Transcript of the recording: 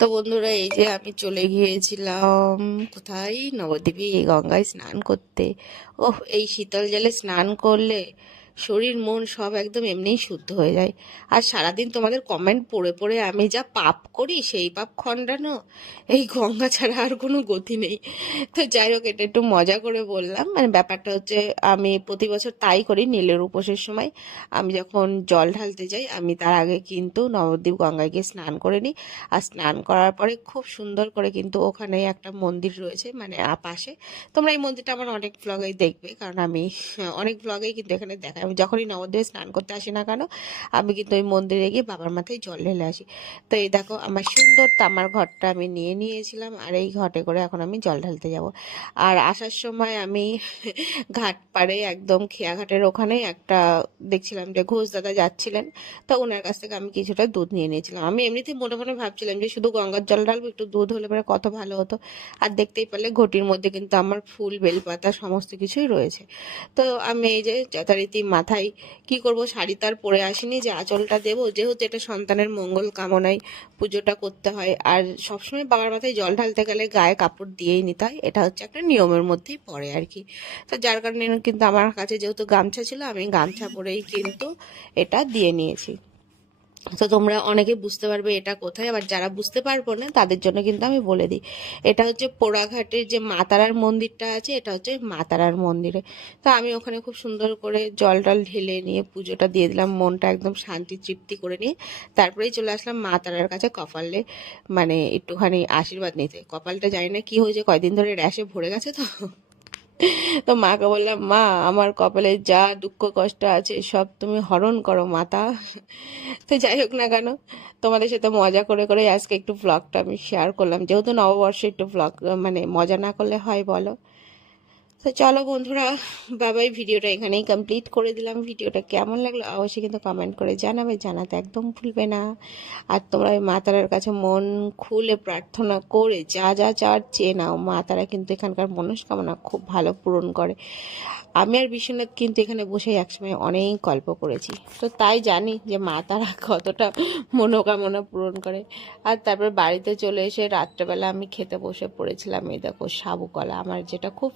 তো বন্ধুরা, এই যে আমি চলে গিয়েছিলাম কোথায়, নবদ্বীপে গঙ্গায় স্নান করতে। ওহ, এই শীতল জলে স্নান করলে শরীর মন সব একদম এমনিই শুদ্ধ হয়ে যায়। আর সারাদিন তোমাদের কমেন্ট পড়ে পড়ে আমি যা পাপ করি, সেই পাপ খণ্ডানো এই গঙ্গা ছাড়া আর কোনো গতি নেই। তো যাই হোক, এটা একটু মজা করে বললাম। মানে ব্যাপারটা হচ্ছে, আমি প্রতি বছর তাই করি। নীলের উপোসের সময় আমি যখন জল ঢালতে যাই, আমি তার আগে কিন্তু নবদ্বীপ গঙ্গায় গিয়ে স্নান করে নিই। আর স্নান করার পরে খুব সুন্দর করে কিন্তু ওখানে একটা মন্দির রয়েছে, মানে পাশে। তোমরা এই মন্দিরটা আমার অনেক ব্লগেই দেখবে, কারণ আমি অনেক ব্লগেই কিন্তু এখানে দেখাই। আমি যখনই নবদ্বীপে স্নান করতে আসি না কেন, আমি কিন্তু ওই মন্দিরে গিয়ে বাবার মাথায় জল ঢেলে আসি। তো এই দেখো, আমার সুন্দর তামার ঘটটা আমি নিয়ে নিয়েছিলাম, আর এই ঘটে করে এখন আমি জল ঢালতে যাব। আর আসার সময় আমি ঘাট পাড়ে একদম খেয়া ঘাটের ওখানে একটা দেখছিলাম যে ঘোষ দাদা যাচ্ছিলেন। তো ওনার কাছ থেকে আমি কিছুটা দুধ নিয়ে নিয়েছিলাম। আমি এমনিতেই মনে মনে ভাবছিলাম যে শুধু গঙ্গার জল ঢালবো, একটু দুধ হলে পরে কত ভালো হতো। আর দেখতেই পারলে ঘটির মধ্যে কিন্তু আমার ফুল, বেলপাতা সমস্ত কিছুই রয়েছে। তো আমি এই যে যথারীতি মাথায়, কি করব, শাড়ি তার পরে আসিনি যে আঁচলটা দেবো, যেহেতু এটা সন্তানের মঙ্গল কামনায় পুজোটা করতে হয়। আর সবসময় বাবার মাথায় জল ঢালতে গেলে গায়ে কাপড় দিয়েই নিতে হয়, এটা হচ্ছে একটা নিয়মের মধ্যেই পড়ে আর কি। তো যার কারণে কিন্তু আমার কাছে যেহেতু গামছা ছিল, আমি গামছা পরেই কিন্তু এটা দিয়ে নিয়েছি। তো তোমরা অনেকে বুঝতে পারবে এটা কোথায়, আবার যারা বুঝতে পারবো না তাদের জন্য কিন্তু আমি বলে দিই, এটা হচ্ছে পোড়াঘাটের যে মা তারার মন্দিরটা আছে, এটা হচ্ছে মা তারার মন্দিরে। তো আমি ওখানে খুব সুন্দর করে জল টল ঢেলে নিয়ে পুজোটা দিয়ে দিলাম, মনটা একদম শান্তি তৃপ্তি করে নিয়ে তারপরেই চলে আসলাম মা তারার কাছে কপালে, মানে একটুখানি আশীর্বাদ নিতে। কপালটা জানি না কি হয়েছে, কয়দিন ধরে র্যাশে ভরে গেছে। তো তো মাকে বললাম, মা, আমার কপালে যা দুঃখ কষ্ট আছে সব তুমি হরণ করো মাতা। তো যাই হোক না কেন, তোমাদের সাথে মজা করে করে আজকে একটু ব্লগটা আমি শেয়ার করলাম, যেহেতু নববর্ষে একটু ব্লগ, মানে মজা না করলে হয় বলো। তো চলো বন্ধুরা, বাবাই, ভিডিওটা এখানেই কমপ্লিট করে দিলাম। ভিডিওটা কেমন লাগলো অবশ্যই কিন্তু কমেন্ট করে জানাবে, জানাতে একদম ভুলবে না। আর তোমরা ওই মা তারার কাছে মন খুলে প্রার্থনা করে যা যা চাওয়ার চেয়ে নাও, মা তারা কিন্তু এখানকার মনস্কামনা খুব ভালো পূরণ করে। আমি আর বিশ্বনাথ কিন্তু এখানে বসে একসময় অনেক গল্প করেছি, তো তাই জানি যে মা তারা কতটা মনোকামনা পূরণ করে। আর তারপর বাড়িতে চলে এসে রাত্রেবেলা আমি খেতে বসে পড়েছিলাম, এই দেখো সাবু কলা, আমার যেটা খুব